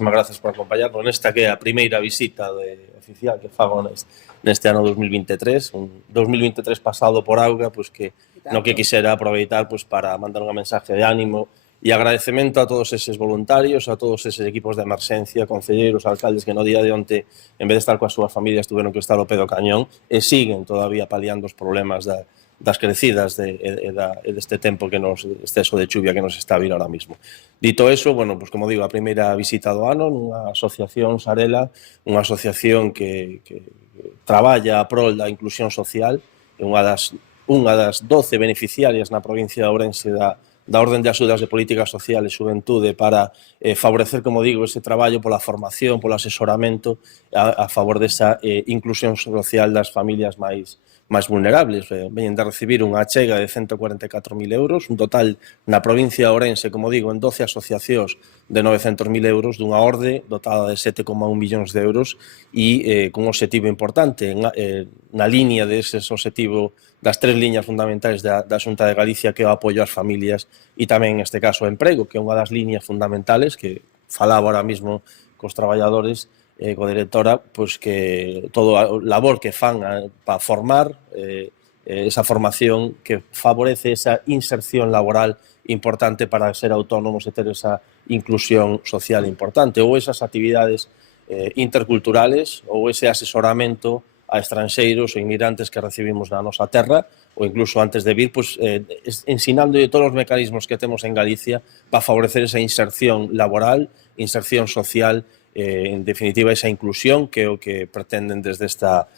moitísimas grazas por acompañarnos nesta que é a primeira visita oficial que fago neste ano 2023, un 2023 pasado por auga, pois que no que quixera aproveitar pois para mandar unha mensaje de ánimo e agradecemento a todos eses voluntarios, a todos eses equipos de emerxencia, concelleiros, alcaldes que no día de onte, en vez de estar coas súas familias, tuveron que estar ao pé do cañón e siguen todavía paliando os problemas das crecidas deste tempo que nos exceso de chuvia que nos está a vir ahora mismo. Dito eso, bueno, pues como digo, a primeira visita do ano nunha asociación Sarela, unha asociación que traballa a prol da inclusión social, é unha das 12 beneficiarias na provincia de Ourense da Orden de Axudas de Política Social e Xuventude para favorecer, como digo, ese traballo pola formación, polo asesoramento a favor desa inclusión social das familias máis vulnerables. Veñen de recibir unha achega de 144.000 euros, un total na provincia de Ourense, como digo, en 12 asociacións de 900.000 euros, dunha orde dotada de 7,1 millóns de euros e cun obxectivo importante, na línea dese obxectivo das tres liñas fundamentais da Xunta de Galicia, que é o apoio ás familias e tamén, neste caso, o emprego, que é unha das liñas fundamentales que falaba ahora mismo cos traballadores, coa directora, pois que todo o labor que fan para formar esa formación que favorece esa inserción laboral importante para ser autónomos e ter esa inclusión social importante, ou esas actividades interculturales ou ese asesoramento a estranxeiros ou inmigrantes que recibimos na nosa terra ou incluso antes de vir, pues, ensinando todos os mecanismos que temos en Galicia para favorecer esa inserción laboral, inserción social, en definitiva, esa inclusión que é o que pretenden desde esta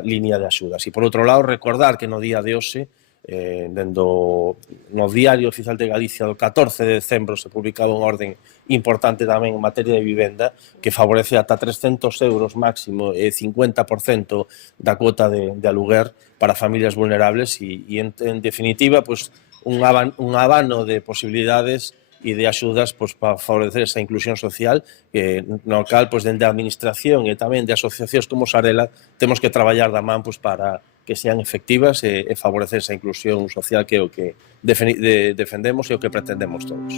línea de axudas. E, por outro lado, recordar que no día de hoxe, no Diario Oficial de Galicia do 14 de decembro se publicaba unha orden importante tamén en materia de vivenda que favorece ata 300 euros máximo e 50% da cuota de aluguer para familias vulnerables e en definitiva, pues, un abano de posibilidades e de axudas para favorecer esa inclusión social, no cal, dende a administración e tamén de asociacións como Sarela, temos que traballar da man para que sean efectivas e favorecer esa inclusión social que é o que defendemos e o que pretendemos todos.